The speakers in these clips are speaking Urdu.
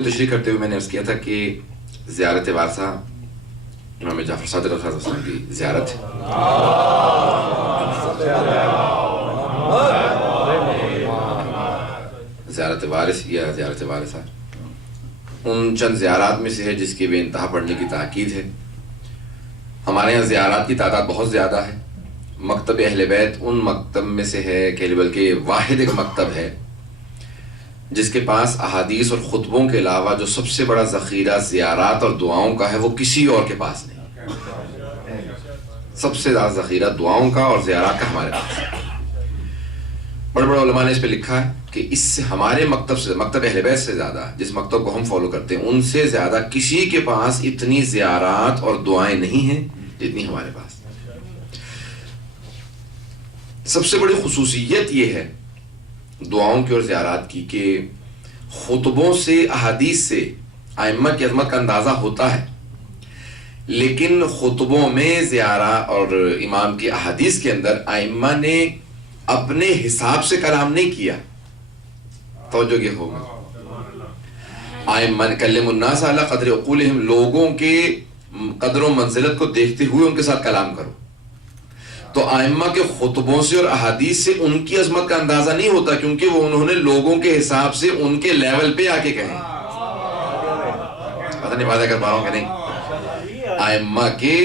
تشریح کرتے ہوئے میں نے عرض کیا تھا کہ زیارت وارثہ امام جعفر صادق علیہ السلام کی زیارت ہے۔ زیارت وارث یا زیارت وارثہ ان چند زیارات میں سے ہے جس کی بے انتہا پڑھنے کی تاکید ہے۔ ہمارے یہاں زیارات کی تعداد بہت زیادہ ہے۔ مکتب اہل بیت ان مکتب میں سے ہے کہ بلکہ واحد ایک مکتب ہے جس کے پاس احادیث اور خطبوں کے علاوہ جو سب سے بڑا ذخیرہ زیارات اور دعاؤں کا ہے وہ کسی اور کے پاس نہیں۔ سب سے زیادہ ذخیرہ دعاؤں کا اور زیارات کا ہمارے پاس ہے۔ بڑے بڑے علماء نے اس پہ لکھا ہے کہ اس سے ہمارے مکتب سے، مکتب اہل بیت سے زیادہ، جس مکتب کو ہم فالو کرتے ہیں ان سے زیادہ کسی کے پاس اتنی زیارات اور دعائیں نہیں ہیں جتنی ہمارے پاس۔ سب سے بڑی خصوصیت یہ ہے دعاؤں کی اور زیارات کی کہ خطبوں سے، احادیث سے ائمہ کی عظمت کا اندازہ ہوتا ہے، لیکن خطبوں میں زیارات اور امام کی احادیث کے اندر ائمہ نے اپنے حساب سے کلام نہیں کیا۔ توجہ یہ ہوگا، ائمہ نے کلم الناس علی قدر عقولہم، لوگوں کے قدر و منزلت کو دیکھتے ہوئے ان کے ساتھ کلام کرو۔ تو ائمہ کے خطبوں سے اور احادیث سے ان کی عظمت کا اندازہ نہیں ہوتا، کیونکہ وہ انہوں نے لوگوں کے حساب سے ان کے لیول پہ آ کے کہیں۔ پتہ نہیں باتیں کر پا رہا ہوں کہ نہیں؟ ائمہ کے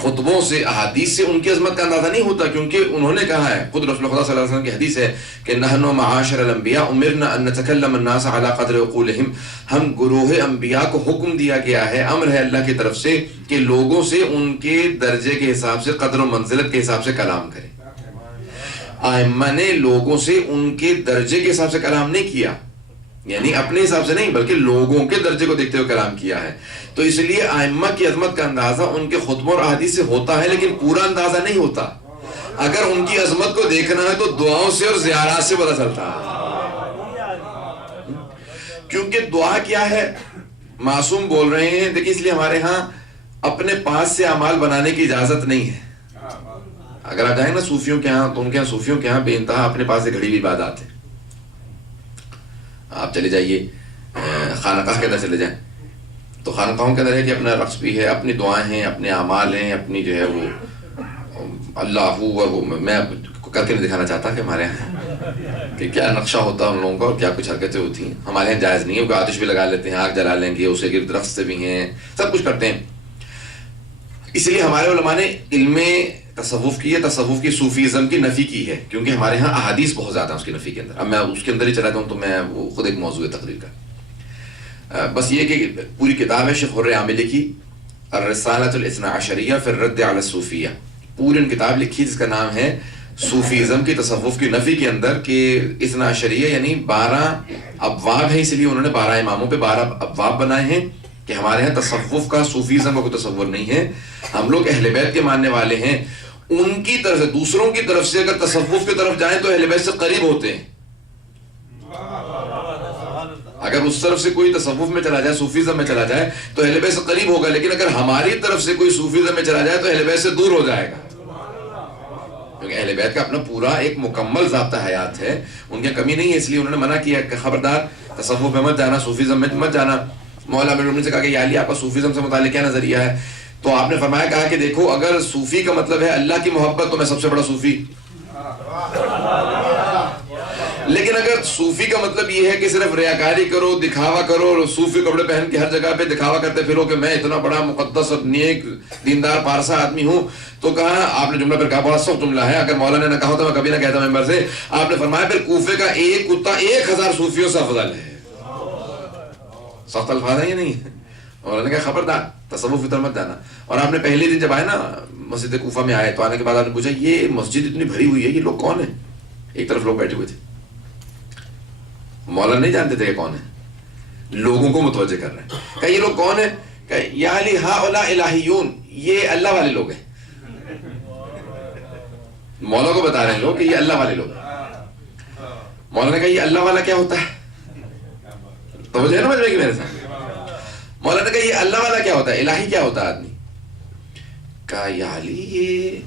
خطبوں سے، احادیث سے ان کی عظمت کا اندازہ نہیں ہوتا، کیونکہ انہوں نے کہا ہے، خود رسول اللہ صلی اللہ علیہ وسلم کی حدیث ہے کہ نحن معاشر الانبیاء امرنا ان نتکلم الناس علی قدر عقولہم، ہم گروہ انبیاء کو حکم دیا گیا ہے، امر ہے اللہ کی طرف سے کہ لوگوں سے ان کے درجے کے حساب سے، قدر و منزلت کے حساب سے کلام کریں۔ ائمہ نے لوگوں سے ان کے درجے کے حساب سے کلام نہیں کیا، یعنی اپنے حساب سے نہیں بلکہ لوگوں کے درجے کو دیکھتے ہوئے کلام کیا ہے۔ تو اس لیے ائمہ کی عظمت کا اندازہ ان کے خطبوں اور احادیث سے ہوتا ہے، لیکن پورا اندازہ نہیں ہوتا۔ اگر ان کی عظمت کو دیکھنا ہے تو دعاؤں سے اور زیارات سے پتہ چلتا ہے، کیونکہ دعا کیا ہے؟ معصوم بول رہے ہیں، دیکھیں اس لیے ہمارے ہاں اپنے پاس سے اعمال بنانے کی اجازت نہیں ہے۔ اگر آپ جائیں نا صوفیوں کے ہاں تو ان کے ہاں صوفیوں کے ہاں بے انتہا اپنے پاس سے گھڑی ہوئی عبادات ہے۔ آپ چلے جائیے خانقاہ کے اندر چلے جائیں تو خانقاہوں کے اندر ہے کہ اپنا رقص بھی ہے، اپنی دعائیں ہیں، اپنے اعمال ہیں، اپنی جو ہے وہ اللہ وہ میں کر کے نہیں دکھانا چاہتا کہ ہمارے یہاں کہ کیا نقشہ ہوتا ہے ان لوگوں کا اور کیا کچھ حرکتیں ہوتی ہیں۔ ہمارے یہاں جائز نہیں ہے، وہ آتش بھی لگا لیتے ہیں، آگ جلا لیں گے، اسے گرد رقص سے بھی ہیں، سب کچھ کرتے ہیں۔ اس لیے ہمارے علماء نے علم تصوف کی ہے، تصوف کی، صوفیزم کی نفی کی ہے، کیونکہ ہمارے ہاں احادیث بہت زیادہ ہیں اس کی نفی کے اندر۔ اب میں اس کے اندر ہی چلا جاؤں تو میں وہ خود ایک موضوع ہے تقریر کا۔ بس یہ کہ پوری کتاب ہے شیخ حر عاملی کی الرسالۃ الاثنا عشریہ فی الرد علی الصوفیہ، پوری ان کتاب لکھی جس کا نام ہے صوفیزم کی، تصوف کی نفی کے اندر کہ اثنا عشریہ یعنی 12 ابواب ہیں، اس لیے انہوں نے 12 اماموں پہ 12 ابواب بنائے ہیں کہ ہمارے ہاں تصوف کا، صوفیزم کا کوئی تصور نہیں ہے۔ ہم لوگ اہل بیت کے ماننے والے ہیں، ان کی طرف سے، دوسروں کی طرف سے اگر تصوف کی طرف جائیں تو اہل بیت سے قریب ہوتے ہیں۔ اگر اس طرف سے کوئی تصوف میں چلا جائے، صوفیزم میں چلا جائے تو اہل بیت سے قریب ہوگا، لیکن اگر ہماری طرف سے کوئی صوفیزم میں چلا جائے تو اہل بیت سے دور ہو جائے گا، کیونکہ اہل بیت کا اپنا پورا ایک مکمل ضابطہ حیات ہے، ان کی کمی نہیں ہے۔ اس لیے انہوں نے منع کیا کہ خبردار تصوف میں مت جانا، صوفیزم میں مت جانا۔ مولا امیر المومنین سے کہا کہ یا علی آپ کا صوفیزم سے متعلق کیا نظریہ ہے؟ تو آپ نے فرمایا، کہا کہ دیکھو اگر صوفی کا مطلب ہے اللہ کی محبت تو میں سب سے بڑا صوفی، لیکن اگر صوفی کا مطلب یہ ہے کہ صرف ریاکاری کرو، دکھاوا کرو، صوفی کپڑے پہن کے ہر جگہ پہ دکھاوا کرتے پھرو کہ میں اتنا بڑا مقدس اور نیک دیندار پارسا آدمی ہوں، تو کہا آپ نے جملہ پھر کہا بڑا سخت جملہ ہے، اگر مولانا نے نہ کہا تو میں کبھی نہ کہتا ممبر سے۔ آپ نے فرمایا پھر کوفے کا ایک کتا 1000 صوفیوں سے افضل ہے۔ سخت الفاظ ہیں یہ نہیں؟ مولانا نے کہا خبردار تصوف کی طرف مت جانا۔ اور آپ نے پہلے دن جب آئے نا مسجد کوفہ میں آئے تو آنے کے بعد آپ نے پوچھا یہ مسجد اتنی بھری ہوئی ہے، یہ لوگ کون ہیں؟ ایک طرف لوگ بیٹھے ہوئے تھے، مولانا نہیں جانتے تھے کہ کون ہے، لوگوں کو متوجہ کر رہے ہیں۔ کہا یہ لوگ کون ہیں؟ کہ یا علی ہؤلاء الہیون، یہ اللہ والے لوگ ہیں۔ مولا کو بتا رہے ہیں لوگ کہ یہ اللہ والے لوگ ہیں۔ مولانا نے کہا یہ اللہ والا کیا ہوتا ہے؟ توجہ ہے نا مجھے کہ میرے ساتھ؟ مولانا نے کہا یہ اللہ والا کیا ہوتا ہے، الہی کیا ہوتا ہے آدمی؟ کہا یا علی یہ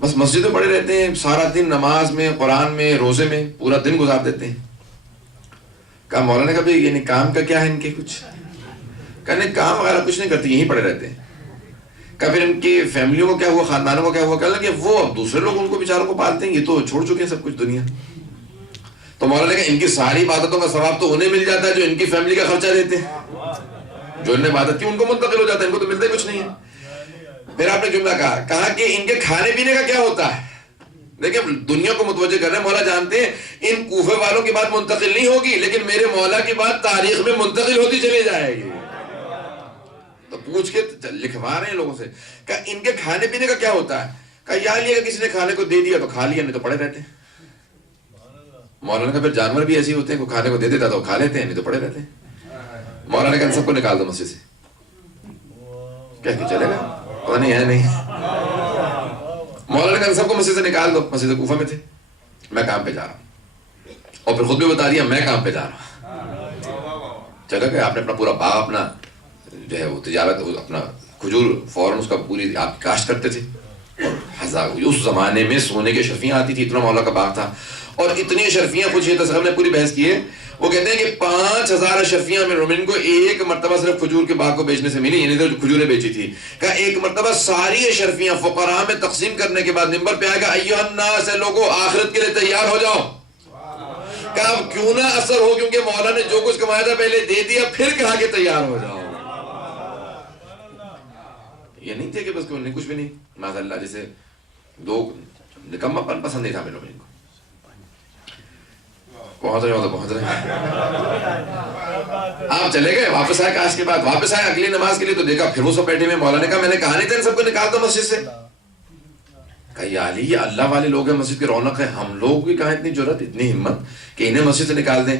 بس مسجد میں پڑے رہتے ہیں، سارا دن نماز میں، قرآن میں، روزے میں پورا دن گزار دیتے ہیں۔ کہا مولانا نے کہا بھائی یعنی کام کا کیا ہے ان کے کچھ؟ کہا نہیں کام وغیرہ کچھ نہیں کرتے، یہیں پڑے رہتے ہیں۔ کہا پھر ان کی فیملیوں کو کیا ہوا، خاندانوں کو کیا ہوا؟ کہا کہ وہ اب دوسرے لوگ ان کو بیچاروں کو پالتے ہیں، یہ تو چھوڑ چکے ہیں سب کچھ دنیا۔ تو مولانا نے کہا ان کی ساری عبادتوں کا ثواب تو انہیں مل جاتا ہے جو ان کی فیملی کا خرچہ دیتے ہیں، جو انہیں عبادت کی ان کو منتقل ہو جاتا ہے، ان کو تو ملتا ہی کچھ نہیں ہے۔ پھر آپ نے جملہ کہا کہ ان کے کھانے پینے کا کیا ہوتا ہے؟ دیکھیں دنیا کو متوجہ کر رہے ہیں، مولا جانتے ہیں ان کوفے والوں کی بات منتقل نہیں ہوگی، لیکن میرے مولا کی بات تاریخ میں منتقل ہوتی چلی جائے گی۔ تو پوچھ کے لکھوا رہے ہیں لوگوں سے، کہ ان کے کھانے پینے کا کیا ہوتا ہے؟ کہ یا لیا کہ کسی نے کھانے کو دے دیا تو کھا لیا، نہیں تو پڑے رہتے ہیں۔ مولانا کا پھر جانور بھی ایسے ہوتے ہیں، کوئی کھانے کو دے دیتا تو کھا لیتے ہیں، نہیں تو پڑے رہتے ہیں۔ مولانا کہ ان سب کو نکال دو مسجد سے، کہہ کے چلے گا، پتہ نہیں ہے نہیں۔ مولانا کہ ان سب کو مسجد سے نکال دو، مسجد کوفہ میں تھے، میں کام پہ جا رہا ہوں، اور پھر خود بھی بتا دیا میں کام پہ جا رہا ہوں۔ چلو کہ آپ نے اپنا پورا باغ اپنا جو ہے وہ تجارت اپنا کھجور فوراً اس کا پوری آپ کاشت کرتے تھے، اور ہزار اس زمانے میں سونے کی شرفیاں آتی تھی، اتنا مولا کا باغ تھا، اور اتنی شرفیاں کچھ یہ تصور نے پوری بحث کی ہے، وہ کہتے ہیں کہ 5000 شرفیاں میں رومن کو ایک مرتبہ صرف کھجور کے باغ کو بیچنے سے ملی، یعنی جو کھجوریں بیچی تھی، کہ ایک مرتبہ ساری شرفیاں فقراء میں تقسیم کرنے کے بعد منبر پہ آئے گا ایھا الناس، لوگوں آخرت کے لیے تیار ہو جاؤ، کہ اب کیوں نہ اثر ہو، کیونکہ مولا نے جو کچھ کمایا تھا پہلے دے دیا، پھر کہا کہ تیار ہو جاؤ۔ یہ نہیں تھے کہ بس کوئی کچھ بھی نہیں، معاذ اللہ، جیسے لوگ نکما پن پسند نہیں تھا میرے کو، پہنچ رہے ہیں آپ چلے گئے، واپس آئے کاش کے بعد، واپس آئے اگلی نماز کے لیے تو دیکھا پھر وہ سب بیٹھے ہوئے۔ مولانا نے کہا میں نے کہا نہیں تھا ان سب کو نکال دو مسجد سے؟ کہا یا علی یہ اللہ والے لوگ ہیں، مسجد کی رونق ہے، ہم لوگ کی کہاں اتنی جرأت اتنی ہمت کہ انہیں مسجد سے نکال دیں؟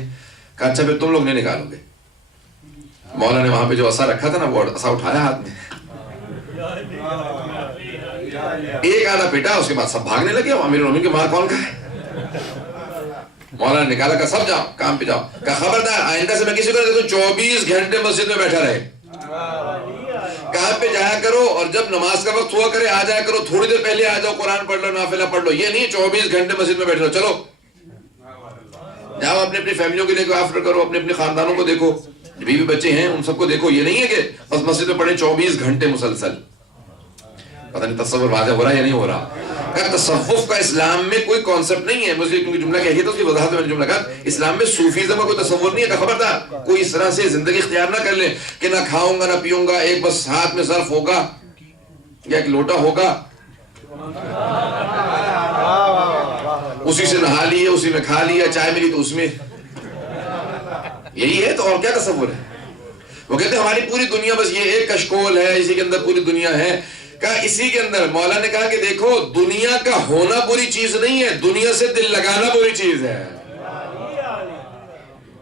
کہا اچھا پھر تم لوگ نہیں نکالو گے؟ مولانا نے وہاں پہ جو عصا رکھا تھا نا وہ عصا اٹھایا ہاتھ میں، ایک آدھا پیٹا، اس کے بعد سب بھاگنے لگے، امیر المومنین کے مار کون کا ہے؟ مولانا نے نکالا کہ سب جاؤ کام پہ جاؤ، کہ خبردار آئندہ سے میں کسی کو نہیں دیکھوں 24 گھنٹے مسجد میں بیٹھا رہے، کام پہ جایا کرو، اور جب نماز کا وقت ہوا کرے آ جایا کرو، تھوڑی دیر پہلے آ جاؤ، قرآن پڑھ لو، نافلہ پڑھ لو، یہ نہیں 24 گھنٹے مسجد میں بیٹھ رہو۔ چلو جاؤ اپنی اپنی فیملیوں کے لیے آفر کرو، اپنے اپنے خاندانوں کو دیکھو، بیوی بچے ہیں ان سب کو دیکھو، یہ نہیں ہے کہ بس مسجد میں پڑھیں 24 گھنٹے مسلسل۔ پتہ نہیں تصور واضح ہو رہا ہے یا نہیں ہو رہا؟ کہ تصوف کا اسلام میں کوئی کانسیپٹ نہیں ہے، مجھے کیونکہ جملہ کہیے تو اس کی وضاحت میں جملہ کہا اسلام میں صوفیزم کا کوئی تصور نہیں ہے، کہ خبردار کوئی اس طرح سے زندگی اختیار نہ کر لے کہ نہ کھاؤں گا نہ پیوں گا، ایک بس ہاتھ میں ظرف ہوگا یا ایک لوٹا ہوگا، اسی سے نہا لیے، اسی میں کھا لیا، چائے ملی تو اس میں، یہی ہے تو اور کیا تصور ہے؟ وہ کہتے ہیں ہماری پوری دنیا بس یہ ایک کشکول ہے، اسی کے اندر پوری دنیا ہے۔ کہا اسی کے اندر مولا نے کہا کہ دیکھو دنیا کا ہونا بری چیز نہیں ہے، دنیا سے دل لگانا بری چیز ہے۔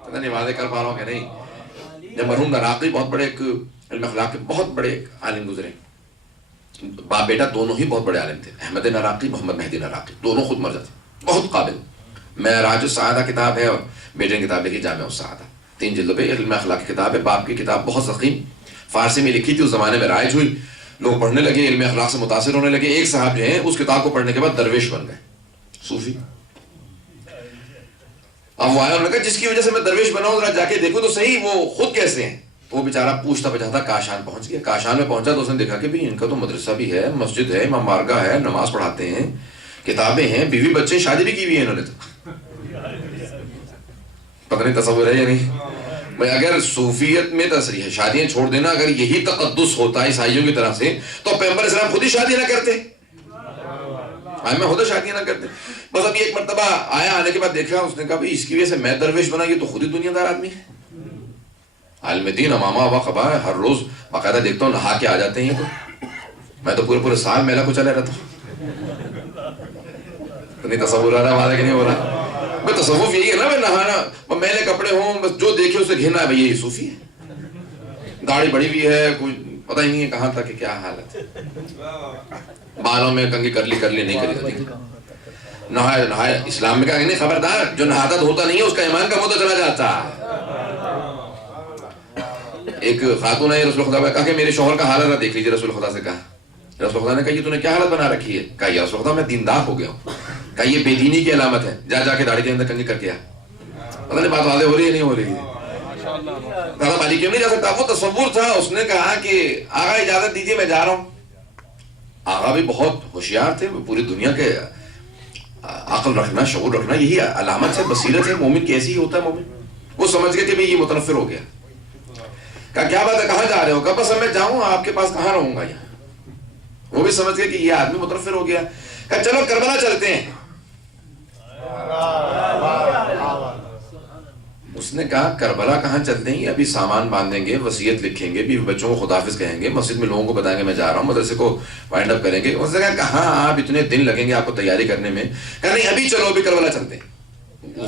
پتہ نہیں واضح کر پا رہا ہوں کہ نہیں؟ جب مرحوم عراقی بہت بڑے ایک علم اخلاق کے بہت بڑے ایک عالم گزرے، باپ بیٹا دونوں ہی بہت بڑے عالم تھے، احمد عراقی، محمد مہدی عراقی، دونوں خود مرجع تھے، بہت قابل۔ معراج السعادہ کتاب ہے، اور بیٹے نے کتاب لکھی جامع السعادہ، 3 جلدوں پہ علم اخلاق کی کتاب ہے۔ باپ کی کتاب بہت ضخیم، فارسی میں لکھی تھی، اس زمانے میں رائج ہوئی، لوگ پڑھنے لگے، علم اخلاق سے متاثر ہونے لگے۔ ایک صاحب جو ہیں اس کتاب کو پڑھنے کے بعد درویش بن گئے، صوفی۔ اب وہ آیا، انہوں نے کہا جس کی وجہ سے میں درویش بنا ہوں ذرا جا کے دیکھو تو صحیح وہ خود کیسے ہیں۔ تو وہ بیچارہ پوچھتا پچھاتا کاشان پہنچ گیا۔ کاشان میں پہنچا تو اس نے دیکھا کہ ان کا تو مدرسہ بھی ہے، مسجد ہے، امام بارگاہ ہے، نماز پڑھاتے ہیں، کتابیں ہیں، بیوی بچے، شادی بھی کی ہوئی ہے انہوں نے، تو پتہ نہیں تصور ہے یا نہیں؟ اگر صوفیت میں تصریح ہے شادیاں چھوڑ دینا، اگر یہی تقدس ہوتا عیسائیوں کی طرح سے تو پیغمبر اسلام خود ہی شادی نہ کرتے، میں خود شادیاں نہ کرتے۔ بس اب ایک مرتبہ آیا، آنے کے بعد دیکھا، اس نے کہا بھائی اس کی وجہ سے میں درویش بنا، یہ تو خود ہی دنیا دار آدمی ہے، عالم دین، امامہ و خبا ہے، ہر روز باقاعدہ دیکھتا ہوں نہا کے آ جاتے ہیں، تو میں تو پورے سال میلہ کو چلا رہتا ہوں۔ تو نہیں تصور آ رہا واضح کہ نہیں ہو رہا؟ میں تصوف یہی ہے نا، میں نہانا، میلے کپڑے ہوں، بس جو دیکھے اسے گھنا ہے، بھئی یہ صوفی ہے، داڑھی بڑی بھی ہے، کوئی پتہ ہی نہیں ہے کہاں تک کہ کیا حالت ہے، بالوں میں کنگھی کر لی نہیں کری تھی، نہایا اسلام میں کہا نہیں خبردار، جو نہاتا دھوتا نہیں ہے اس کا ایمان کا مدہ چلا جاتا۔ ایک خاتون ہے رسول خدا کہا کہ میرے شوہر کا حالت دیکھ لیجیے، رسول خدا سے کہا، رسول خدا نے کہا یہ تو نے کیا حالت بنا رکھی ہے؟ کہا یا رسول خدا میں دیندار ہو گیا ہوں۔ کہا یہ بے دینی کی علامت ہے، جا کے داڑھی کے اندر کنگھی کر کے آ۔ پتہ نہیں بات واضح ہو رہی ہے نہیں ہو رہی ہے؟ دادا بالی کیوں نہیں جا سکتا؟ وہ تصور تھا. اس نے کہا کہ آقا اجازت دیجیے میں جا رہا ہوں. آقا بھی بہت ہوشیار تھے, پوری دنیا کے عقل رکھنا, شعور رکھنا یہی علامت ہے, بصیرت ہے. مومن کیسی ہی ہوتا ہے مومن. وہ سمجھ گئے کہ بھئی یہ متنفر ہو گیا. کہا کیا بات ہے, کہاں جا رہے ہو؟ کہا بس میں جاؤں, آپ کے پاس کہاں رہوں گا یہاں. وہ بھی سمجھ گئے کہ یہ آدمی متنفر ہو گیا. کہا چلو کربلا چلتے ہیں. اس نے کہا کربلا کہاں چلتے ہیں, ابھی سامان باندھیں گے, وصیت لکھیں گے, بیوی بچوں کو خداحافظ کہیں گے, مسجد میں لوگوں کو بتائیں گے میں جا رہا ہوں, مدرسے کو وائنڈ اپ کریں گے. اس نے کہا کہاں آپ اتنے دن لگیں گے آپ کو تیاری کرنے میں؟ کہا نہیں ابھی چلو, ابھی کربلا چلتے ہیں.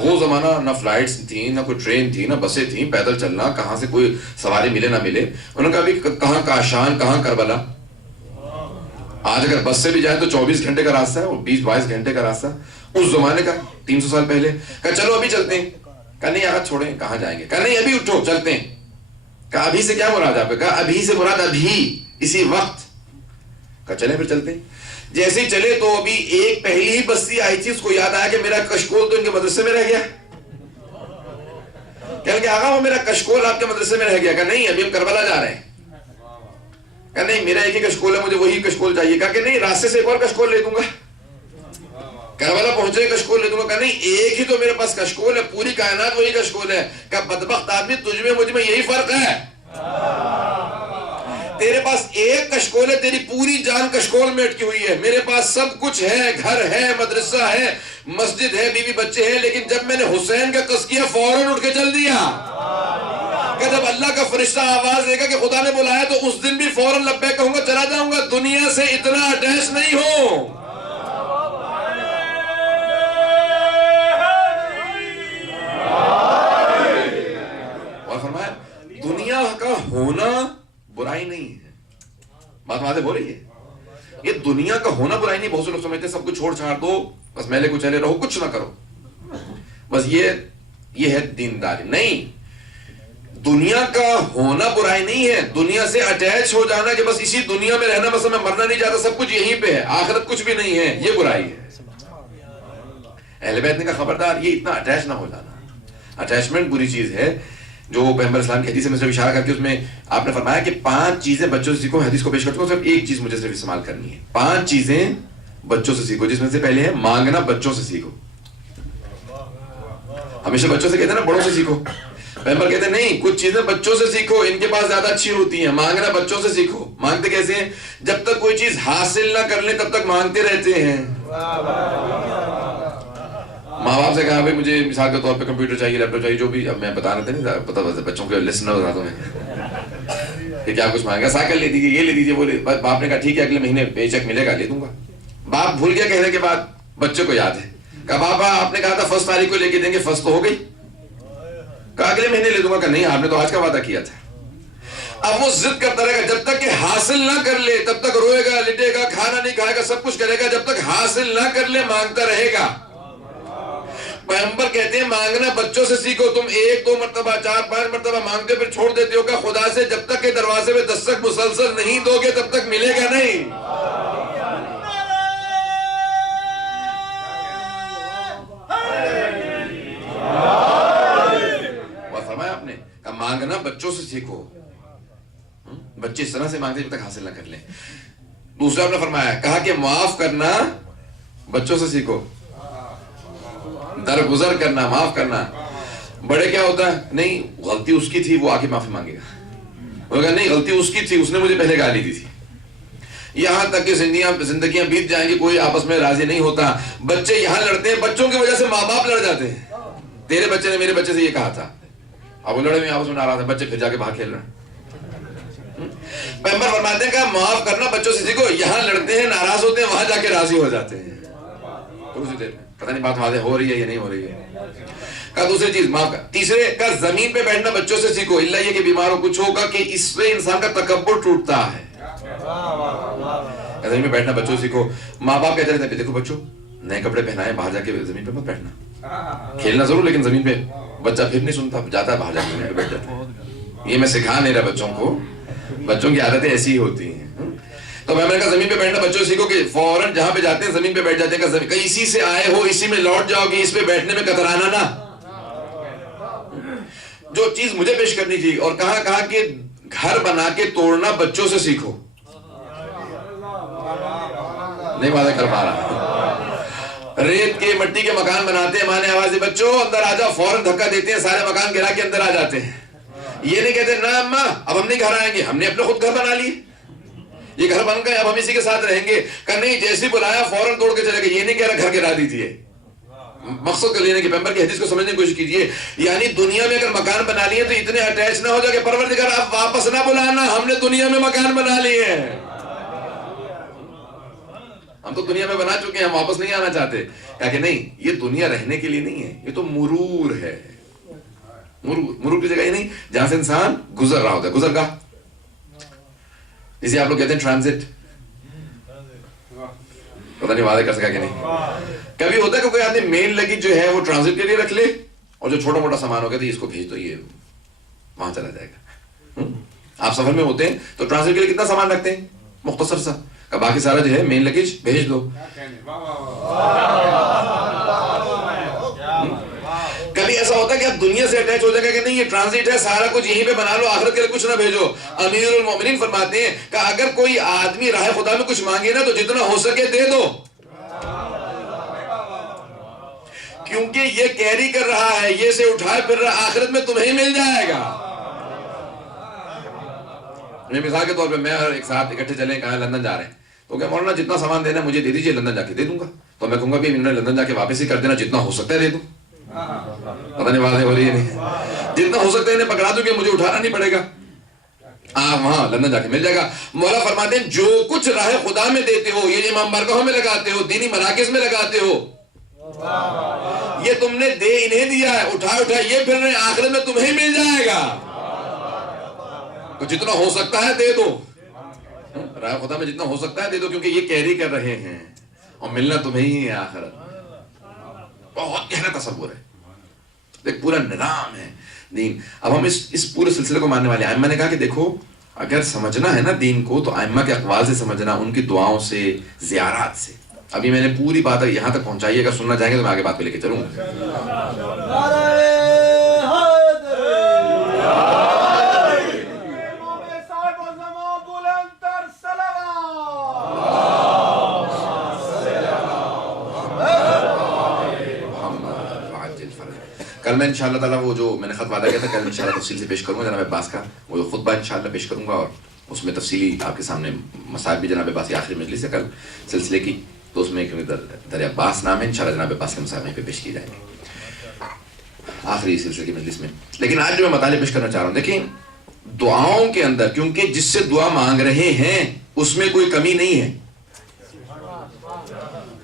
وہ زمانہ نہ فلائٹس تھیں, نہ کوئی ٹرین تھی, نہ بسیں تھیں, پیدل چلنا, کہاں سے کوئی سواری ملے نہ ملے. انہوں نے کہا ابھی کہاں کاشان, کہاں کربلا. آج اگر بس سے بھی جائے تو 24 گھنٹے کا راستہ ہے اور 20-22 گھنٹے کا راستہ اس زمانے کا 300 سال پہلے. کہا چلو ابھی چلتے ہیں. کہا نہیں یار چھوڑیں, کہاں جائیں گے؟ کہا نہیں ابھی اٹھو چلتے ہیں. کہا ابھی سے کیا مراد آپ کا؟ کہا ابھی سے مراد ابھی اسی وقت. کہا چلیں پھر چلتے ہیں. جیسے ہی چلے تو ابھی ایک پہلی ہی بستی آئی تھی, اس کو یاد آیا کہ میرا کشکول تو ان کے مدرسے میں رہ گیا. کہنے لگے آقا وہ میرا کشکول آپ کے مدرسے میں رہ گیا. کہا نہیں ابھی ہم کربلا جا رہے ہیں. کہا نہیں میرا ایک ہی کشکول ہے, مجھے وہی کشکول چاہیے. کہا کہ نہیں راستے سے ایک اور کشکول لے دوں گا. کربلا پہنچے کشکول لے دوں گا. کہا نہیں ایک ہی تو میرے پاس کشکول ہے, پوری کائنات وہی کشکول ہے. کہا بدبخت آدمی تجھ میں مجھ میں یہی فرق ہے, تیرے پاس ایک کشکول ہے, تیری پوری جان کشکول میں اٹکی ہوئی ہے. میرے پاس سب کچھ ہے, گھر ہے, مدرسہ ہے, مسجد ہے, بیوی بچے ہیں, لیکن جب میں نے حسین کا قص کیا فوراً اٹھ کے چل دیا. کہ جب اللہ کا فرشتہ آواز دے گا کہ خدا نے بلایا تو اس دن بھی فوراً لبیک کہوں گا, چلا جاؤں گا. دنیا سے اتنا اٹیچ نہیں ہوں. اور فرمایا دنیا کا ہونا برائی نہیں ہے. بات واضح ہو رہی ہے؟ یہ دنیا کا ہونا برائی نہیں. بہت سے لوگ سمجھتے ہیں سب کچھ چھوڑ چھاڑ دو, بس میلے کو چلے رہو, کچھ نہ کرو, بس یہ ہے دینداری. نہیں, دنیا کا ہونا برائی نہیں ہے, دنیا سے اٹیچ ہو جانا کہ بس اسی دنیا میں رہنا, بس میں مرنا نہیں چاہتا, سب کچھ یہیں پہ ہے, آخرت کچھ بھی نہیں ہے, یہ برائی ہے. اہل بیت نے کہا خبردار, یہ اتنا اٹیچ نہ ہو جانا. اٹیچمنٹ بری چیز ہے. جو پیغمبر اسلام کی حدیث میں صرف اشارہ کرتی ہے, اس میں آپ نے فرمایا کہ 5 چیزیں بچوں سے سیکھو. حدیث کو پیش کرتے ہو, صرف ایک چیز مجھے صرف استعمال کرنی ہے. 5 چیزیں بچوں سے سیکھو, جس میں سے پہلے ہے مانگنا. بچوں سے سیکھو. ہمیشہ بچوں سے کہتے ہیں نا بڑوں سے سیکھو. پیغمبر کہتے ہیں نہیں, کچھ چیزیں بچوں سے سیکھو, ان کے پاس زیادہ اچھی ہوتی ہیں. مانگنا بچوں سے سیکھو. مانگتے کیسے ہیں؟ جب تک کوئی چیز حاصل نہ کر لیں تب تک مانگتے رہتے ہیں. ماں باپ سے کہا بھائی مجھے مثال کے طور پہ کمپیوٹر چاہیے, لیپ ٹاپ چاہیے, جو بھی. اب میں بتا رہا تھا نہیں پتا, بچوں کے لسٹ نہ بتا دوں میں کہ کیا کچھ مانگا. سائیکل لے دیجیے, یہ لے دیجیے, وہ. باپ نے کہا ٹھیک ہے اگلے مہینے پے چیک ملے گا, لے دوں گا. باپ بھول گیا کہنے کے بعد, بچے کو یاد ہے. کہا بابا آپ نے کہا تھا 1 تاریخ کو لے کے دیں گے, 1 تو ہو گئی. کہا اگلے مہینے لے دوں گا. کہا نہیں آپ نے تو آج کا وعدہ کیا تھا. اب وہ ضد کرتا رہے گا, جب تک کہ حاصل نہ کر لے تب تک روئے گا, لٹے گا, کھانا نہیں کھائے گا, سب کچھ کرے گا. جب تک حاصل نہ کر لے مانگتا رہے گا. پیغمبر کہتے ہیں مانگنا بچوں سے سیکھو. تم 1-2 مرتبہ 4-5 مرتبہ مانگتے پھر چھوڑ دیتے ہو. کہ خدا سے جب تک کہ دروازے میں دستک مسلسل نہیں دو گے تب تک ملے گا نہیں. اور فرمایا آپ نے کہ مانگنا بچوں سے سیکھو. بچے اس طرح سے مانگتے جب تک حاصل نہ کر لیں. دوسرا آپ نے فرمایا, کہا کہ معاف کرنا بچوں سے سیکھو. درگزر کرنا, معاف کرنا. بڑے کیا ہوتا ہے, نہیں غلطی اس کی تھی, وہ آ کے معافی مانگے گا. وہ کہا نہیں غلطی اس کی تھی, اس نے مجھے پہلے گالی دی تھی. یہاں تک کہ زندگیاں بیت جائیں گی, کوئی آپس میں راضی نہیں ہوتا. بچے یہاں لڑتے ہیں, بچوں کی وجہ سے ماں باپ لڑ جاتے ہیں. تیرے بچے نے میرے بچے سے یہ کہا تھا, اب وہ لڑے میں آپس میں ناراض ہیں, بچے پھر جا کے باہر کھیل رہے ہیں. پیغمبر فرماتے ہیں کہ معاف کرنا بچوں سے سیکھو. یہاں لڑتے ہیں, ناراض ہوتے ہیں, وہاں جا کے راضی ہو جاتے ہیں. پتہ نہیں بات واضح ہو رہی ہے یا نہیں ہو رہی ہے. کا دوسری چیز معاف کر. تیسرے کا زمین پہ بیٹھنا بچوں سے سیکھو. اللہ یہ کہ بیمار ہو کچھ ہوگا کہ اس سے انسان کا تکبر ٹوٹتا ہے. زمین پہ بیٹھنا بچوں سے سیکھو. ماں باپ کہتے رہتے ہیں دیکھو بچوں نئے کپڑے پہنائے, باہر جا کے زمین پہ مت بیٹھنا. کھیلنا ضرور لیکن زمین پہ. بچہ پھر نہیں سنتا, جاتا ہے باہر جا کے زمین پہ بیٹھ جاتا ہے. یہ میں سکھا نہیں رہا بچوں کو, بچوں کی عادتیں ایسی ہی ہوتی ہیں. تو میں نے کہا زمین پہ بیٹھنا بچوں سے سیکھو کہ فوراً جہاں پہ جاتے ہیں زمین پہ بیٹھ جاتے ہیں. کہ اسی سے آئے ہو, اسی میں لوٹ جاؤ گے, اس پہ بیٹھنے میں کترانا نہ. جو چیز مجھے پیش کرنی تھی، اور کہا کہ گھر بنا کے توڑنا بچوں سے سیکھو. نہیں باتیں کر پا رہا. ریت کے مٹی کے مکان بناتے ہیں، مانے آوازی بچوں اندر آ جاؤ، فوراً دھکا دیتے ہیں، سارے مکان گرا کے اندر آ جاتے ہیں. یہ نہیں کہتے نا اماں اب ہم نہیں گھر آئیں گے، ہم نے اپنے خود گھر بنا لیے، یہ گھر بن گئے، اب ہم اسی کے ساتھ رہیں گے. کہ نہیں، جیسے بلایا فوراً توڑ کے چلے گئے. یہ نہیں کہہ رہا گھر گرا دیجیے. مقصد کر لینے کے پیغمبر کی حدیث کو سمجھنے کی کوشش کیجیے. یعنی دنیا میں اگر مکان بنا لیے تو اتنے اٹیچ نہ ہو جائے کہ پروردگار آپ واپس نہ بلانا، ہم نے دنیا میں مکان بنا لیے ہیں، ہم تو دنیا میں بنا چکے ہیں، ہم واپس نہیں آنا چاہتے. کہا کہ نہیں، یہ دنیا رہنے کے لیے نہیں ہے، یہ تو مرور ہے. مرور کی جگہ یہ نہیں جہاں سے انسان گزر رہا ہوتا ہے، گزرگاہ، جسے آپ لوگ کہتے ہیں ٹرانزٹ. پتہ نہیں وعدہ کر سکا کہ نہیں. کبھی ہوتا ہے کہ کوئی آدمی مین لگیج جو ہے وہ ٹرانزٹ کے لیے رکھ لے، اور جو چھوٹا موٹا سامان ہوگا تو اس کو بھیج دو، یہ وہاں چلا جائے گا. آپ سفر میں ہوتے ہیں تو ٹرانزٹ کے لیے کتنا سامان رکھتے ہیں؟ مختصر سا. باقی سارا جو ہے مین لگیج بھیج دو. کبھی ایسا ہوتا ہے کہ آپ دنیا سے اٹیچ ہو جائے گا کہ نہیں یہ ٹرانزٹ ہے، سارا کچھ یہیں پہ بنا لو، آخرت کے لیے کچھ نہ بھیجو. امیر المومنین فرماتے ہیں کہ اگر کوئی آدمی راہ خدا میں کچھ مانگے نا تو جتنا ہو سکے دے دو، کیونکہ یہ کیری کر رہا ہے، یہ سے اٹھائے پھر رہا، آخرت میں تمہیں مل جائے گا. مثال کے طور پہ میں ایک ساتھ اکٹھے چلیں، کہاں لندن جا رہے ہیں، تو کہ مولانا جتنا سامان دینا مجھے دے دیجئے، لندن جا کے دے دوں گا. تو میں کہوں گا بھی انہوں نے لندن جا کے واپس ہی کر دینا، جتنا ہو سکتا ہے دے دوں. پتہ نہیں باتیں ہو رہی ہے نہیں، جتنا ہو سکتا ہے انہیں پکڑا دوں کہ مجھے اٹھانا نہیں پڑے گا، آپ وہاں لندن جا کے مل جائے گا. مولا فرماتے ہیں جو کچھ راہ خدا میں دیتے ہو، یہ امام بارگاہوں میں لگاتے ہو، دینی مراکز میں لگاتے ہو، یہ تم نے دے انہیں دیا ہے، اٹھا یہ پھر رہے، آخرت میں تمہیں مل جائے گا. تو جتنا ہو سکتا ہے دے دو، راہ خدا میں جتنا ہو سکتا ہے دے دو، کیونکہ یہ کیری کر رہے ہیں اور ملنا تمہیں ہی ہے آخرت. بہت گہرا تصور ہے، ایک پورا نظام ہے دین. اب ہم اس پورے سلسلے کو ماننے والے ہیں. ائمہ نے کہا کہ دیکھو اگر سمجھنا ہے نا دین کو تو ائمہ کے اقوال سے سمجھنا، ان کی دعاؤں سے، زیارات سے. ابھی میں نے پوری بات یہاں تک پہنچائی ہے، اگر سننا چاہیں گے تو میں آگے بات پہ لے کے چلوں. کل میں انشاءاللہ تعالیٰ وہ جو میں نے خط وعدہ کیا تھا، کل انشاءاللہ تفصیل سے پیش کروں گا جناب عباس کا وہ خطبہ انشاءاللہ پیش کروں گا، اور اس میں تفصیلی آپ کے سامنے مسائل بھی جناب عباس کی آخری مجلس ہے کل سلسلے کی، تو اس میں در عباس نام ہے، انشاءاللہ جناب عباس کے مسائل وہیں پہ پیش کیے جائیں گے آخری سلسلے کی مجلس میں. لیکن آج جو میں مطالعہ پیش کرنا چاہ رہا ہوں، دیکھیں دعاؤں کے اندر، کیونکہ جس سے دعا مانگ رہے ہیں اس میں کوئی کمی نہیں ہے،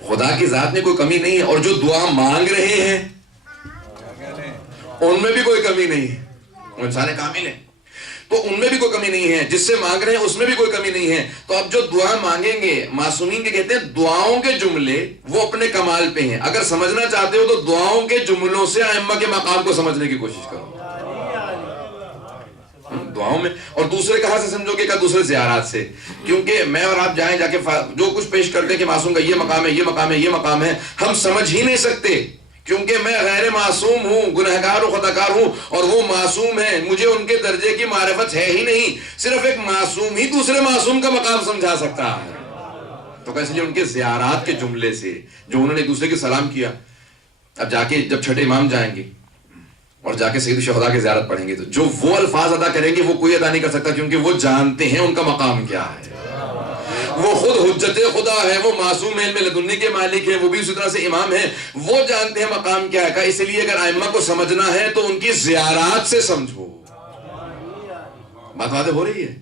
خدا کی ذات میں کوئی کمی نہیں ہے، اور جو دعا مانگ رہے ہیں ان میں بھی کوئی کمی نہیں ہے، وہ انسان کامل ہے تو ان میں بھی کوئی کمی نہیں ہے، جس سے مانگ رہے ہیں اس میں بھی کوئی کمی نہیں ہے. تو اب جو دعا مانگیں گے، معصومین کے کہتے ہیں دعاؤں کے جملے وہ اپنے کمال پہ ہیں. اگر سمجھنا چاہتے ہو تو دعاؤں کے جملوں سے ائمہ کے مقام کو سمجھنے کی کوشش کرو دعاؤں میں. اور دوسرے کہاں سے سمجھو گے؟ کہ دوسرے زیارات سے. کیونکہ میں اور آپ جائیں جا کے جو کچھ پیش کرتے کہ معصوم کا یہ مقام ہے، یہ مقام ہے، یہ مقام ہے، ہم سمجھ ہی نہیں سکتے، کیونکہ میں غیر معصوم ہوں، گنہگار و خطاکار ہوں، اور وہ معصوم ہیں، مجھے ان کے درجے کی معرفت ہے ہی نہیں. صرف ایک معصوم ہی دوسرے معصوم کا مقام سمجھا سکتا ہے. تو اس لیے ان کے زیارات کے جملے سے جو انہوں نے ایک دوسرے کے سلام کیا، اب جا کے جب چھٹے امام جائیں گے اور جا کے سید الشہداء کی زیارت پڑھیں گے تو جو وہ الفاظ ادا کریں گے وہ کوئی ادا نہیں کر سکتا، کیونکہ وہ جانتے ہیں ان کا مقام کیا ہے. وہ خود حجت خدا ہے، وہ معصوم علم لدنی کے مالک ہے، وہ بھی اسی طرح سے امام ہے، وہ جانتے ہیں مقام کیا ہے. اس لیے اگر ائمہ کو سمجھنا ہے تو ان کی زیارات سے سمجھو. بات واضح ہو رہی ہے؟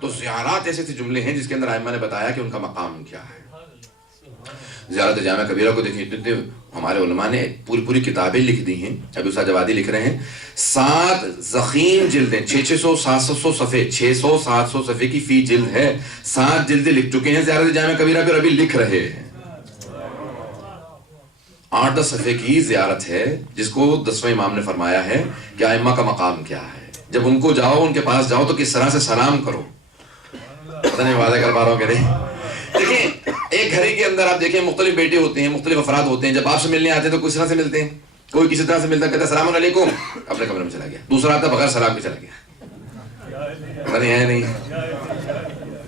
تو زیارات ایسے جملے ہیں جس کے اندر ائمہ نے بتایا کہ ان کا مقام کیا ہے. زیارت جامع کبیرہ کو دیکھیں، ہمارے علماء نے پوری کتابیں لکھ دی ہیں. ابھی استاد جوادی لکھ رہے ہیں 7 ضخیم جلدیں، 600-700 صفحے، 600-700 صفحے کی فی جلد ہے، 7 جلدیں لکھ چکے ہیں زیارت جامع کبیرہ پر، ابھی لکھ رہے ہیں. 8-10 صفحے کی زیارت ہے جس کو 10ویں امام نے فرمایا ہے کہ ائمہ کا مقام کیا ہے. جب ان کو جاؤ، ان کے پاس جاؤ تو کس طرح سے سلام کرو. پتہ نہیں واضح کر پا رہا ہوں کہ نہیں. دیکھیں ایک گھر کے اندر آپ دیکھیں مختلف بیٹے ہوتے ہیں، مختلف افراد ہوتے ہیں، جب آپ سے ملنے آتے ہیں تو کس طرح سے ملتے ہیں؟ کوئی کسی طرح سے ملتا کہتا السلام علیکم، اپنے کمرے میں چلا گیا. دوسرا آتا بغیر سلام کے چلا گیا. پتہ نہیں ہے نہیں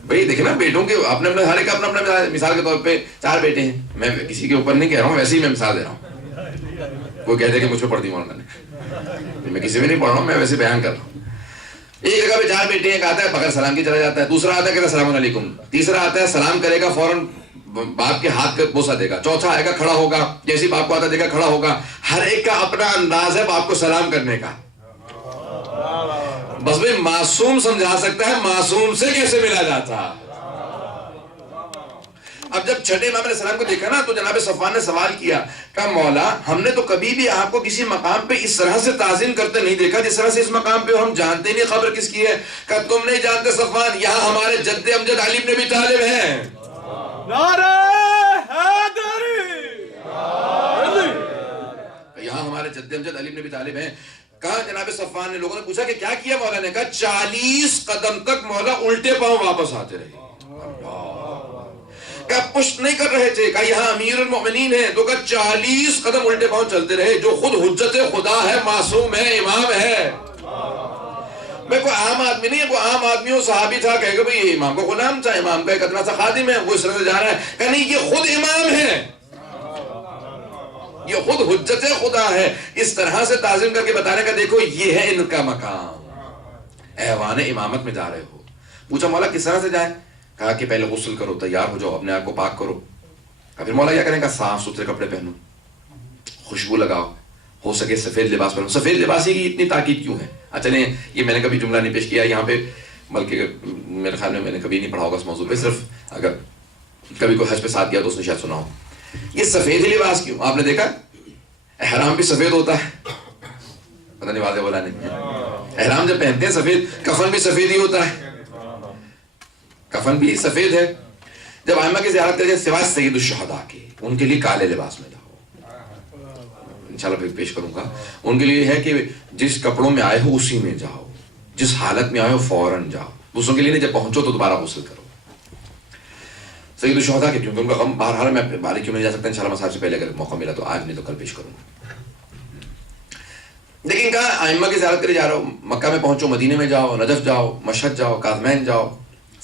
بھائی. دیکھیں نا بیٹوں کے اپنے اپنے ہر ایک اپنا اپنا. مثال کے طور پہ 4 بیٹے ہیں، میں کسی کے اوپر نہیں کہہ رہا ہوں، ویسے ہی میں مثال دے رہا ہوں. کوئی کہتے کہ مجھ پہ پڑھ دی مولانا نے، میں کسی میں نہیں پڑھ رہا ہوں، میں ویسے بیان کر رہا ہوں. ایک جگہ پہ 4 بیٹے ہیں، آتا ہے بغیر سلام کے چلا جاتا ہے. دوسرا آتا ہے کہتا ہے السلام علیکم. تیسرا آتا ہے سلام کرے گا فوراً باپ کے ہاتھ کا بوسہ دے گا. چوتھا آئے گا کھڑا ہوگا، جیسے باپ کو آتا دے گا کھڑا ہوگا. ہر ایک کا اپنا انداز ہے باپ کو سلام کرنے کا. بس بھائی معصوم سمجھا سکتا ہے معصوم سے کیسے ملا جاتا. اب جب چھٹے امام علیہ السلام کو دیکھا نا تو جناب صفوان نے سوال کیا، کہا مولا ہم نے تو کبھی بھی آپ کو کسی مقام پہ اس طرح سے تعظیم کرتے نہیں دیکھا جس طرح سے اس مقام پہ. ہم جانتے نہیں خبر کس کی ہے. کہا تم نہیں جانتے صفوان، یہاں ہمارے جد امجد علی بن ابی طالب ہیں. نعرہ حیدری، یہاں ہمارے جد امجد علی بن ابی طالب ہیں. کہا جناب صفوان نے، لوگوں نے پوچھا کہ کیا کیا مولا نے؟ کہا 40 قدم تک مولا الٹے پاؤں واپس آتے رہے. کہا پشت نہیں کر رہے تھے. کہا یہاں امیر المؤمنین ہیں. تو کہا 40 قدم الٹے پاؤں چلتے رہے. جو خود حجت خدا ہے، معصوم ہے، امام ہے. میں کوئی عام آدمی نہیں ہے، کوئی عام آدمی ہو صحابی تھا کہے گا بھئی یہ امام کا غلام تھا، امام کا ایک اتنا سا خادم ہے، وہ اس طرح سے جا رہا ہے. کہ نہیں، یہ خود امام ہے، یہ خود حجت خدا ہے. اس طرح سے تعظیم کر کے بتانے کا دیکھو یہ ہے ان کا مقام. ایوان امامت میں جا رہے ہو. پوچھا مولا کس طرح سے جائیں؟ کہا کہ پہلے غسل کرو، تیار ہو جاؤ، اپنے آپ کو پاک کرو. پھر مولا کیا کریں گا؟ صاف ستھرے کپڑے پہنو، خوشبو لگاؤ، ہو سکے سفید لباس پہنو. سفید لباس کی اتنی تاکید کیوں ہے؟ چلیں یہ میں نے کبھی جملہ نہیں پیش کیا یہاں پہ، بلکہ میرے خیال میں نے کبھی نہیں پڑھا ہوگا اس موضوع پہ. صرف اگر کبھی کوئی حج پہ ساتھ گیا تو اس نے شاید سنا ہو. یہ سفید لباس کیوں؟ آپ نے دیکھا احرام بھی سفید ہوتا ہے، پتہ نہیں واضح بولا نہیں. احرام جب پہنتے ہیں سفید، کفن بھی سفید ہی ہوتا ہے، کفن بھی سفید ہے. جب ائمہ کی زیارت کرتے ہیں سوائے سید الشہداء کے، ان کے لیے کالے لباس میں جاؤ. انشاءاللہ پھر پیش کروں گا. ان کے لیے ہے کہ جس کپڑوں میں آئے ہو اسی میں جاؤ، جس حالت میں آئے ہو فوراً جاؤ. دوسروں کے لیے نہیں، جب پہنچو تو دوبارہ غسل کرو. سید الشہداء کے کیونکہ ان کا غم بہرحال میں باریکیوں میں نہیں جا سکتا، انشاءاللہ میں صاحب سے پہلے اگر موقع ملا تو آج نہیں تو کل پیش کروں گا. لیکن کہا ائمہ کی زیارت کے لیے جا رہا ہو، مکہ میں پہنچو، مدینے میں جاؤ، نجف جاؤ، مشہد جاؤ، کاظمین جاؤ،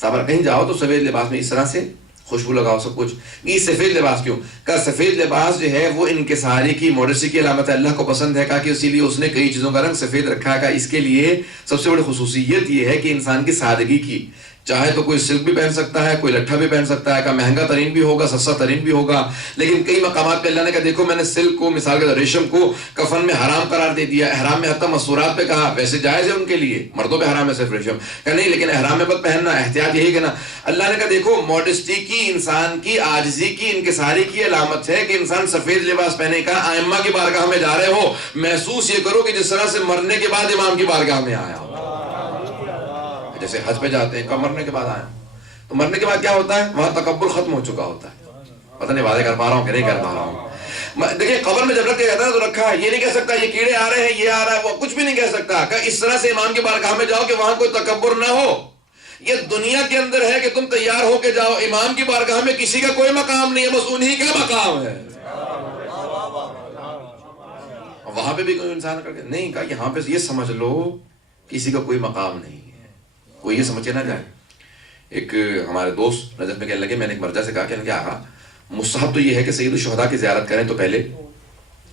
صابر کہیں جاؤ تو سفید لباس میں اس طرح سے خوشبو لگاؤ سب کچھ. یہ سفید لباس کیوں؟ کہ سفید لباس جو ہے وہ انکساری کی، موڈسٹی کی علامت ہے، اللہ کو پسند ہے. کہا کہ اسی لیے اس نے کئی چیزوں کا رنگ سفید رکھا ہے. کہا اس کے لیے سب سے بڑی خصوصیت یہ ہے کہ انسان کی سادگی کی، چاہے تو کوئی سلک بھی پہن سکتا ہے، کوئی لٹھا بھی پہن سکتا ہے. کہ مہنگا ترین بھی ہوگا، سستا ترین بھی ہوگا. لیکن کئی مقامات پہ اللہ نے کہا دیکھو میں نے سلک کو، مثال کے ریشم کو کفن میں حرام قرار دے دیا. احرام میں حتی مستورات پہ کہا، ویسے جائز ہے ان کے لیے، مردوں پہ حرام ہے صرف ریشم. کہ نہیں لیکن احرام میں مت پہننا، احتیاط یہی کہنا. اللہ نے کہا دیکھو موڈسٹی کی، انسان کی عاجزی کی، انکساری کی علامت ہے کہ انسان سفید لباس پہنے. کا ائمہ کی بارگاہ میں جا رہے ہو، محسوس یہ کرو کہ جس طرح سے مرنے کے بعد امام کی بارگاہ میں آیا ہو. جیسے حج پہ جاتے ہیں، کب مرنے کے بعد آئے تو مرنے کے بعد کیا ہوتا ہے؟ وہاں تکبر ختم ہو چکا ہوتا ہے. پتہ نہیں واضح کر پا رہا ہوں کہ نہیں کر پا رہا ہوں. دیکھیں قبر میں جب رکھ کے جاتا ہے تو رکھا ہے، یہ نہیں کہہ سکتا یہ کیڑے آ رہے ہیں، یہ آ رہا ہے، وہ کچھ بھی نہیں کہہ سکتا. کہ اس طرح سے امام کی بارگاہ میں جاؤ کہ وہاں کوئی تکبر نہ ہو. یہ دنیا کے اندر ہے کہ تم تیار ہو کے جاؤ، امام کی بارگاہ میں کسی کا کوئی مقام نہیں ہے، بس انہی کا مقام ہے. وہاں پہ بھی کوئی انسان کر کے نہیں. کہا یہاں پہ یہ سمجھ لو کسی کا کوئی مقام نہیں ہے، کوئی یہ سمجھ کے نہ جائے. ایک ہمارے دوست نجف میں کہنے لگے، میں نے ایک مرجع سے کہا کہ آقا مستحب تو یہ ہے کہ سید الشہداء کی زیارت کریں تو پہلے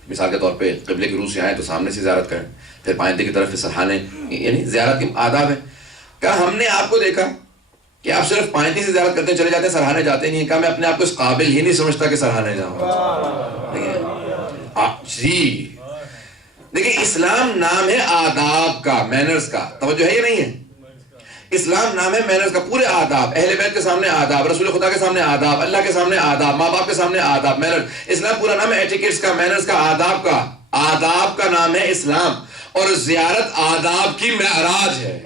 مثال کے طور پہ قبلے کی روح سے آئیں تو سامنے سے زیارت کریں، پھر پائندے کی طرف سے سرہانے، یعنی زیارت کے آداب ہیں. کہا ہم نے آپ کو دیکھا کہ آپ صرف پائندے سے زیارت کرتے چلے جاتے ہیں، سرہانے جاتے نہیں. کہا میں اپنے آپ کو اس قابل ہی نہیں سمجھتا کہ سرہانے جاؤں. جی دیکھیں اسلام نام ہے آداب کا، مینرز کا. توجہ ہے یہ نہیں ہے؟ اسلام نام ہے مینرز کا، پورے آداب، اہل بیت کے سامنے آداب، رسول خدا کے سامنے آداب، اللہ کے سامنے آداب، ماں باپ کے سامنے آداب، مینرز. اسلام پورا نام ہے ایٹیکیٹس کا، مینرز کا، آداب کا. آداب کا نام ہے اسلام، اور زیارت آداب کی معراج ہے.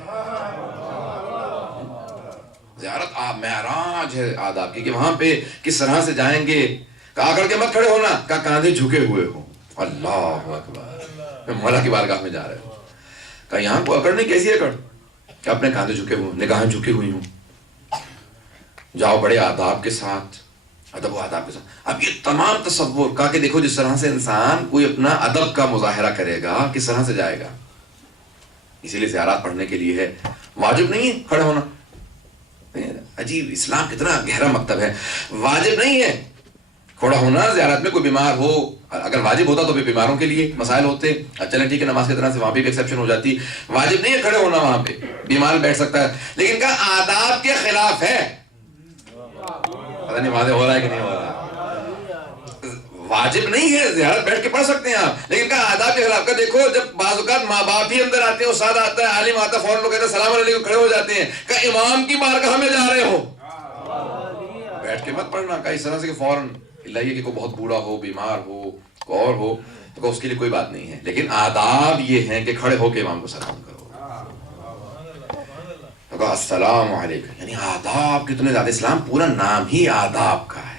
زیارت معراج ہے آداب کی، کہ وہاں پہ کس طرح سے جائیں گے. کہا کر کے مت کھڑے ہونا، کہا کاندھے جھکے ہوئے ہو. اللہ اکبر، میں مولا کی بارگاہ میں جا رہے ہوں. کہا یہاں کو اکڑ نہیں، کیسی اکڑ؟ کہ اپنے کاندھے جھکے ہوئے، نگاہیں جھکی ہوئی ہوں. جاؤ بڑے آداب کے ساتھ ادب و آداب کے ساتھ. اب یہ تمام تصور کا کہ دیکھو جس طرح سے انسان کوئی اپنا ادب کا مظاہرہ کرے گا کس طرح سے جائے گا. اسی لیے زیارات پڑھنے کے لیے ہے, واجب نہیں ہے کھڑے ہونا. عجیب اسلام کتنا گہرا مکتب ہے. واجب نہیں ہے کھڑا ہونا زیارت میں. کوئی بیمار ہو, اگر واجب ہوتا تو بھی بیماروں کے لیے مسائل ہوتے. چلیں ٹھیک ہے, نماز کی طرح سے وہاں پہ بھی ایکسیپشن ہو جاتی. واجب نہیں ہے کھڑے ہونا وہاں پہ, بیمار بیٹھ سکتا ہے, لیکن کا آداب کے خلاف ہے. پتہ نہیں واضح ہو رہا ہے کہ نہیں ہو رہا. واجب نہیں ہے, زیارت بیٹھ کے پڑھ سکتے ہیں آپ, لیکن کا آداب کے خلاف. کا دیکھو جب بعض اوقات ماں باپ ہی اندر آتے ہیں, استاد آتا ہے, عالم آتا ہے, فوراً لوگ کہتے ہیں السلام علیکم, کھڑے ہو جاتے ہیں. کہ امام کی بارگاہ میں جا رہے ہو, بیٹھ کے مت پڑھنا. کہ اس طرح سے کہ فوراً اللہ کہ کوئی بہت بوڑھا ہو, بیمار ہو, کوئی اور ہو, تو اس کے لیے کوئی بات نہیں ہے. لیکن آداب یہ ہیں کہ کھڑے ہو کے امام کو سلام کرو. تو السلام علیکم, یعنی آداب کتنے زیادہ. اسلام پورا نام ہی آداب کا ہے.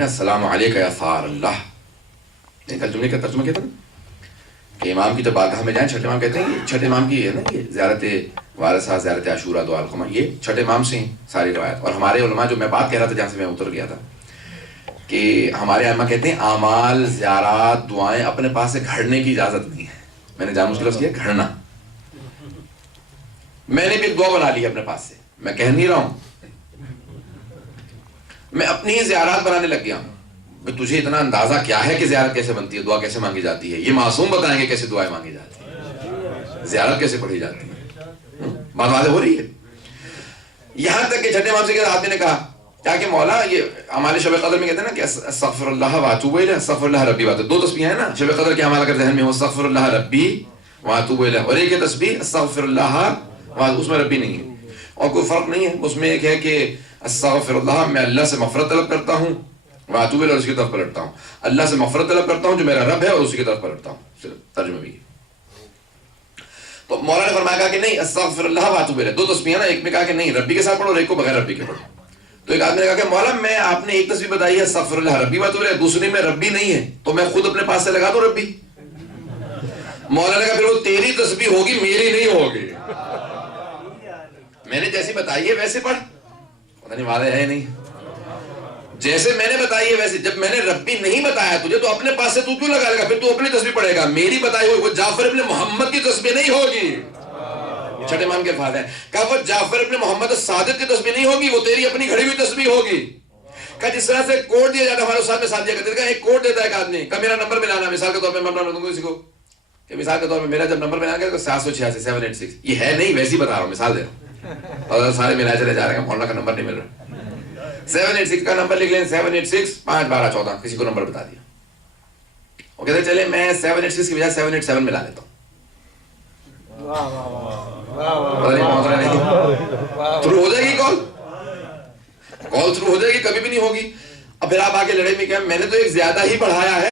السلام علیکم یا ثار اللہ. کل جملے کا ترجمہ کیا تھا کہ امام کی تو بارگاہ میں جائیں. چھٹے امام کہتے ہیں, یہ چھٹے امام کی ہے نا, یہ زیارت وارثہ, زیارت عاشورہ, دعا القمہ, یہ چھٹے امام سے ہیں ساری روایت. اور ہمارے علماء, جو میں بات کہہ رہا تھا جہاں سے میں اتر گیا تھا, کہ ہمارے علماء کہتے ہیں اعمال, زیارات, دعائیں اپنے پاس سے گھڑنے کی اجازت نہیں ہے. میں نے جان مجھ کے لفظ کیا گھڑنا. میں نے بھی ایک دعا بنا لی ہے اپنے پاس سے, میں کہہ نہیں رہا ہوں, میں اپنی ہی زیارات بنانے لگ گیا ہوں. تجھے اتنا اندازہ کیا ہے کہ زیارت کیسے بنتی ہے, دعا کیسے مانگی جاتی ہے؟ یہ معصوم بتائیں گے کیسے دعائیں مانگی جاتی ہیں, زیارت کیسے پڑھی جاتی ہے. بات واضح ہو رہی ہے. یہاں تک کہ چھٹے امام سے آدمی نے کہا کیا کہ مولا, یہ ہمارے شب قدر میں کہتے ہیں نا کہ استغفر اللہ واتوب الیہ, استغفر اللہ ربی واتوب, دو تسبیح ہیں نا شب قدر کے اعمال اگر ذہن میں ہو, استغفر اللہ ربی واتوب الیہ, اور ایک ہے تسبیح استغفر اللہ, اس میں ربی نہیں ہے اور کوئی فرق نہیں ہے. اس میں ایک ہے کہ استغفر اللہ, میں اللہ سے مغفرت طلب کرتا ہوں, واتوب الیہ, اور اس کی طرف پلٹتا ہوں. اللہ سے مغفرت طلب کرتا ہوں جو میرا رب ہے, اور اسی کی طرف پلٹتا ہوں. صرف ترجمہ بھی. تو مولا نے فرمایا کہ نہیں استغفر اللہ واتوب الیہ, دو تسبیح نا, ایک میں کہا کہ نہیں ربی کے ساتھ پڑھو, اور ایک کو بغیر ربی کے پڑھو. تو ایک آدمی نے کہا کہ مولا میں, آپ نے ایک تسبیح بتائی ہے استغفر اللہ ربی واتوب الیہ, دوسری میں ربی نہیں ہے, تو میں خود اپنے پاس سے لگا دوں ربی. مولا نے کہا پھر وہ تیری تسبیح ہوگی, میری نہیں ہوگی. میں نے جیسی بتائی ہے ویسے پڑھ. پتہ نہیں واضح ہے نہیں, جیسے میں نے بتائی ہے ویسے. جب میں نے ربی نہیں بتایا تجھے تو اپنے پاس سے تو کیوں لگا لے گا, پھر تو اپنی تسبیح پڑھے گا. میری بتائی ہوئی وہ جعفر ابن محمد کی تسبیح نہیں ہوگی. چھٹے امام کے الفاظ ہیں. کہا وہ جعفر ابن محمد صادق کی تسبیح نہیں ہوگی, وہ تیری اپنی گھڑی ہوئی تسبیح ہوگی. کہا جس طرح سے کوڈ دیا جاتا ہے, ہمارے استاد میں ساتھ دیا کرتے ہیں, ایک کوڈ دیتا ہے ایک آدمی, کہا میرا نمبر ملانا, مثال کے طور پہ میں اپنا دوں گا کسی کو, کہ مثال کے طور پہ میرا جب نمبر ملانا گیا تو 786 786, یہ ہے نہیں ویسی بتا رہا ہوں, مثال دے رہا ہوں, اور سارے ملائے چلے جا رہے ہیں, مولانا کا نمبر نہیں مل رہا. 786 کا نمبر لکھ لیں, 786 5 12 14, کسی کو نمبر بتا دیا. وہ کہتے چلے میں 786 کی بجائے 787 ملا لیتا ہوں. تھرو ہو جائے گی کال تھرو ہو جائے گی, کبھی بھی نہیں ہوگی. اب پھر آپ آگے لڑائی میں کیا, میں نے تو ایک زیادہ ہی پڑھایا ہے.